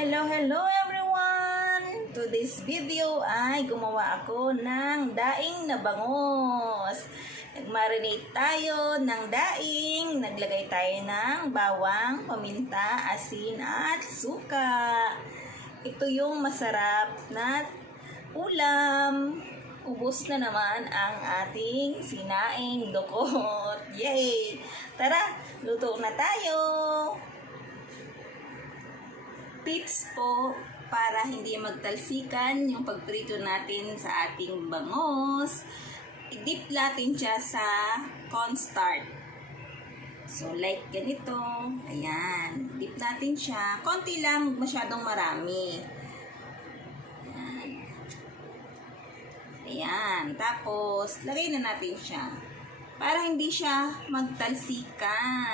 Hello everyone! Today's video ay gumawa ako ng daing na bangos. Nagmarinate tayo ng daing. Naglagay tayo ng bawang, paminta, asin at suka. Ito yung masarap na ulam. Ubos na naman ang ating sinaing dukot. Yay! Tara, luto na tayo! Tips po para hindi magtalsikan yung pagprito natin sa ating bangos. I-dip natin siya sa cornstarch. So, like ganito. Ayan. Dip natin siya. Konti lang, masyadong marami. Ayan. Ayan. Tapos, lagay na natin siya. Para hindi siya magtalsikan.